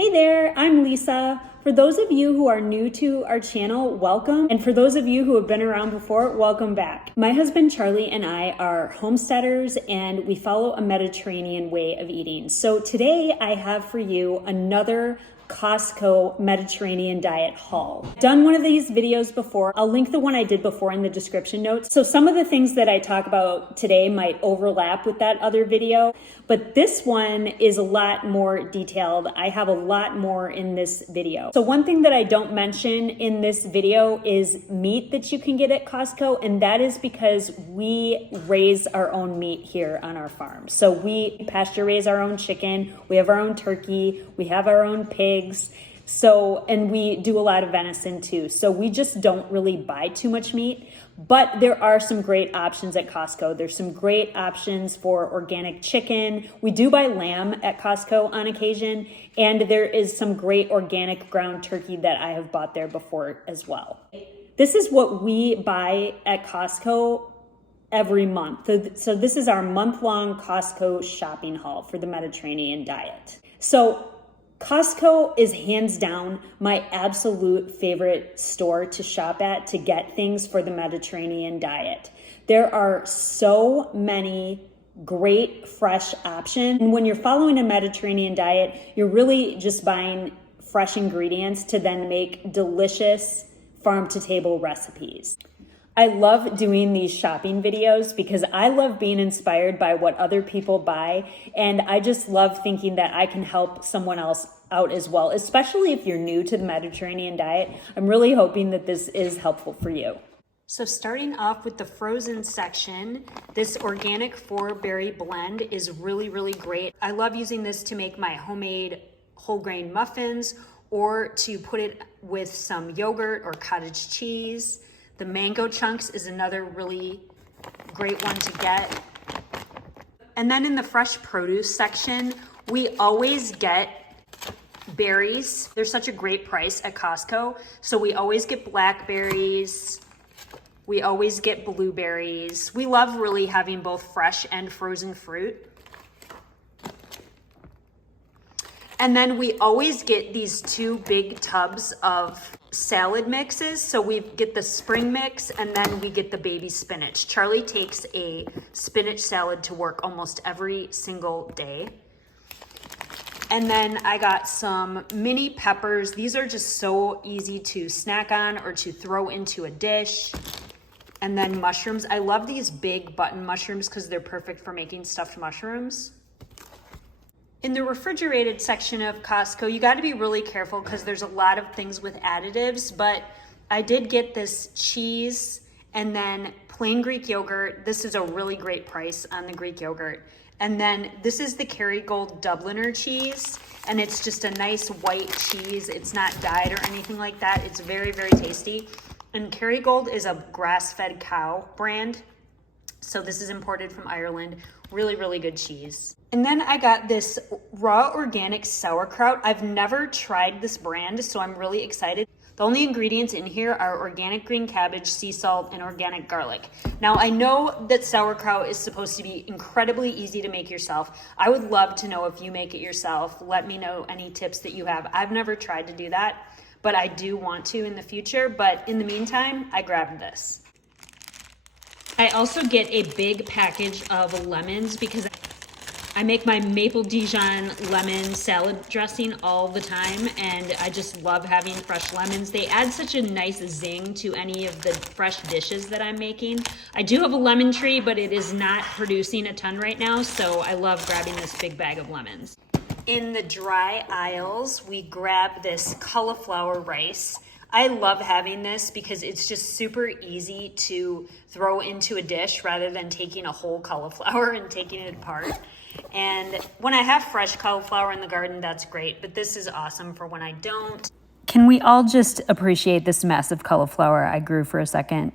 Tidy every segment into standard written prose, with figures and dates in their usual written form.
Hey there, I'm Lisa. For those of you who are new to our channel, welcome. And for those of you who have been around before, welcome back. My husband Charlie and I are homesteaders and we follow a Mediterranean way of eating. So today I have for you another Costco Mediterranean Diet haul. I've done one of these videos before. I'll link the one I did before in the description notes. So some of the things that I talk about today might overlap with that other video, but this one is a lot more detailed. I have a lot more in this video. So one thing that I don't mention in this video is meat that you can get at Costco, and that is because we raise our own meat here on our farm. So we pasture raise our own chicken, we have our own turkey, we have our own pigs. So, and we do a lot of venison too. So we just don't really buy too much meat, but there are some great options at Costco. There's some great options for organic chicken. We do buy lamb at Costco on occasion, and there is some great organic ground turkey that I have bought there before as well. This is what we buy at Costco every month. So this is our month-long Costco shopping haul for the Mediterranean diet. So Costco is hands down my absolute favorite store to shop at to get things for the Mediterranean diet. There are so many great fresh options. And when you're following a Mediterranean diet, you're really just buying fresh ingredients to then make delicious farm-to-table recipes. I love doing these shopping videos because I love being inspired by what other people buy, and I just love thinking that I can help someone else out as well, especially if you're new to the Mediterranean diet. I'm really hoping that this is helpful for you. So starting off with the frozen section, this organic 4-berry blend is really great. I love using this to make my homemade whole grain muffins or to put it with some yogurt or cottage cheese. The mango chunks is another really great one to get. And then in the fresh produce section, we always get berries. They're such a great price at Costco. So we always get blackberries. We always get blueberries. We love really having both fresh and frozen fruit. And then we always get these 2 big tubs of salad mixes. So we get the spring mix and then we get the baby spinach. Charlie takes a spinach salad to work almost every single day. And then I got some mini peppers. These are just so easy to snack on or to throw into a dish. And then mushrooms. I love these big button mushrooms because they're perfect for making stuffed mushrooms. In the refrigerated section of Costco, you got to be really careful because there's a lot of things with additives, but I did get this cheese and then plain Greek yogurt. This is a really great price on the Greek yogurt. And then this is the Kerrygold Dubliner cheese, and it's just a nice white cheese. It's not dyed or anything like that. It's very tasty. And Kerrygold is a grass-fed cow brand. So this is imported from Ireland. Really good cheese. And then I got this raw organic sauerkraut. I've never tried this brand, so I'm really excited. The only ingredients in here are organic green cabbage, sea salt, and organic garlic. Now, I know that sauerkraut is supposed to be incredibly easy to make yourself. I would love to know if you make it yourself. Let me know any tips that you have. I've never tried to do that, but I do want to in the future. But in the meantime, I grabbed this. I also get a big package of lemons because I make my maple Dijon lemon salad dressing all the time, and I just love having fresh lemons. They add such a nice zing to any of the fresh dishes that I'm making. I do have a lemon tree, but it is not producing a ton right now, so I love grabbing this big bag of lemons. In the dry aisles, we grab this cauliflower rice. I love having this because it's just super easy to throw into a dish rather than taking a whole cauliflower and taking it apart. And when I have fresh cauliflower in the garden, that's great, but this is awesome for when I don't. Can we all just appreciate this massive cauliflower I grew for a second?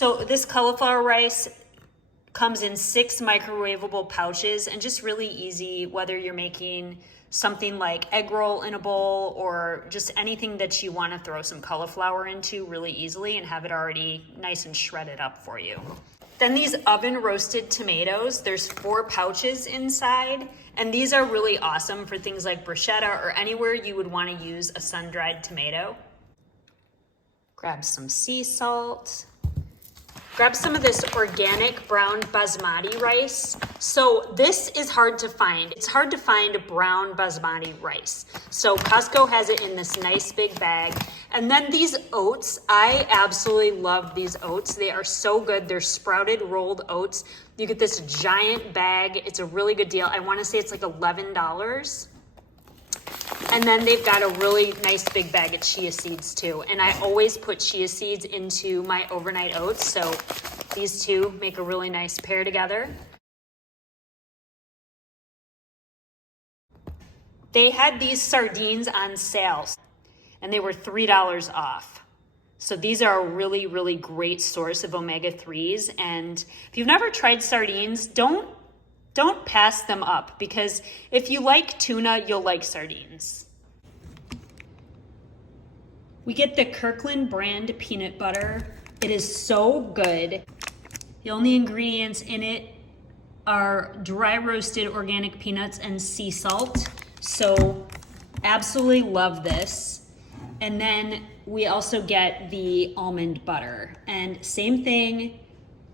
So this cauliflower rice comes in 6 microwavable pouches and just really easy, whether you're making something like egg roll in a bowl or just anything that you want to throw some cauliflower into really easily and have it already nice and shredded up for you. Then these oven roasted tomatoes, there's 4 pouches inside, and these are really awesome for things like bruschetta or anywhere you would want to use a sun-dried tomato. Grab some sea salt. Grab some of this organic brown basmati rice. So this is hard to find. It's hard to find brown basmati rice. So Costco has it in this nice big bag. And then these oats, I absolutely love these oats. They are so good. They're sprouted rolled oats. You get this giant bag. It's a really good deal. I want to say it's like $11. And then they've got a really nice big bag of chia seeds too. And I always put chia seeds into my overnight oats. So these two make a really nice pair together. They had these sardines on sale and they were $3 off. So these are a really, really great source of omega-3s. And if you've never tried sardines, don't pass them up, because if you like tuna, you'll like sardines. We get the Kirkland brand peanut butter. It is so good. The only ingredients in it are dry roasted organic peanuts and sea salt. So absolutely love this. And then we also get the almond butter, and same thing.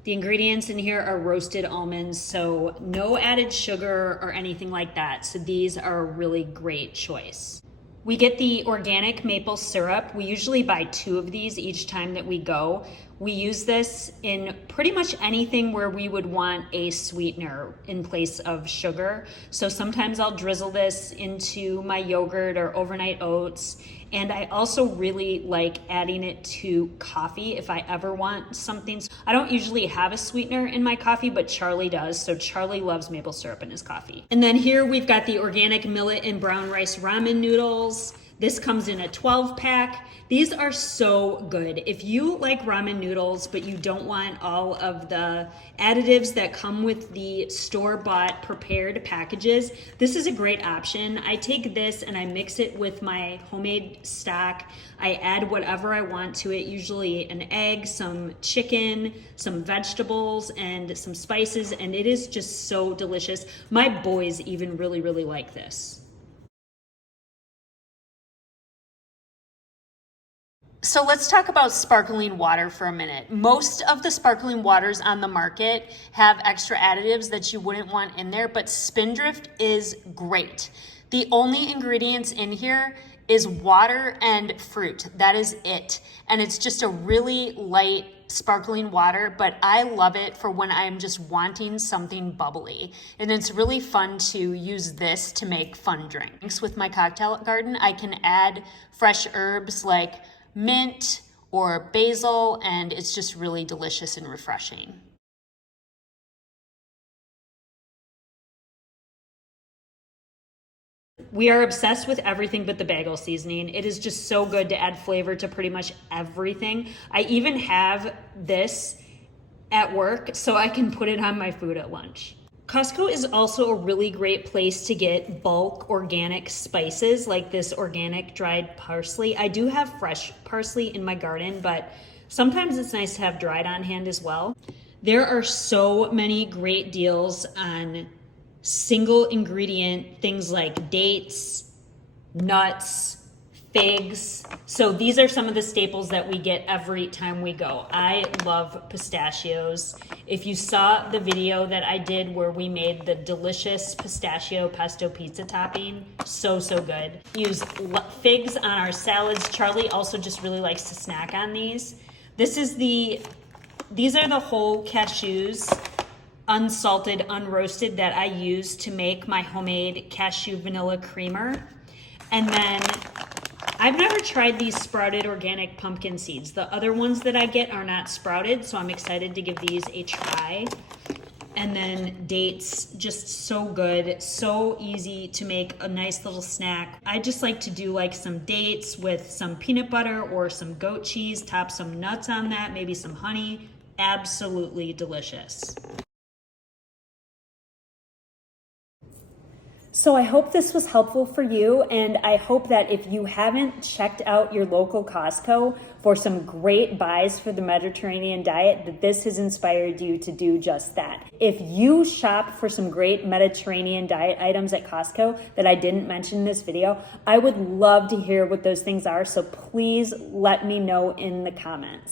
The ingredients in here are roasted almonds, so no added sugar or anything like that. So these are a really great choice. We get the organic maple syrup. We usually buy 2 of these each time that we go. We use this in pretty much anything where we would want a sweetener in place of sugar. So sometimes I'll drizzle this into my yogurt or overnight oats. And I also really like adding it to coffee if I ever want something. I don't usually have a sweetener in my coffee, but Charlie does. So Charlie loves maple syrup in his coffee. And then here we've got the organic millet and brown rice ramen noodles. This comes in a 12-pack. These are so good. If you like ramen noodles, but you don't want all of the additives that come with the store-bought prepared packages, this is a great option. I take this and I mix it with my homemade stock. I add whatever I want to it, usually an egg, some chicken, some vegetables, and some spices, and it is just so delicious. My boys even really, really like this. So let's talk about sparkling water for a minute. Most of the sparkling waters on the market have extra additives that you wouldn't want in there, but Spindrift is great. The only ingredients in here is water and fruit. That is it. And it's just a really light sparkling water, but I love it for when I'm just wanting something bubbly. And it's really fun to use this to make fun drinks. With my cocktail garden, I can add fresh herbs like mint or basil, and it's just really delicious and refreshing. We are obsessed with everything but the bagel seasoning. It is just so good to add flavor to pretty much everything. I even have this at work so I can put it on my food at lunch. Costco is also a really great place to get bulk organic spices like this organic dried parsley. I do have fresh parsley in my garden, but sometimes it's nice to have dried on hand as well. There are so many great deals on single ingredient things like dates, nuts, figs. So these are some of the staples that we get every time we go. I love pistachios. If you saw the video that I did where we made the delicious pistachio pesto pizza topping, so good. Use figs on our salads. Charlie also just really likes to snack on these. These are the whole cashews, unsalted, unroasted, that I use to make my homemade cashew vanilla creamer. And then I've never tried these sprouted organic pumpkin seeds. The other ones that I get are not sprouted, so I'm excited to give these a try. And then dates, just so good, so easy to make a nice little snack. I just like to do like some dates with some peanut butter or some goat cheese, top some nuts on that, maybe some honey. Absolutely delicious. So I hope this was helpful for you, and I hope that if you haven't checked out your local Costco for some great buys for the Mediterranean diet, that this has inspired you to do just that. If you shop for some great Mediterranean diet items at Costco that I didn't mention in this video, I would love to hear what those things are, so please let me know in the comments.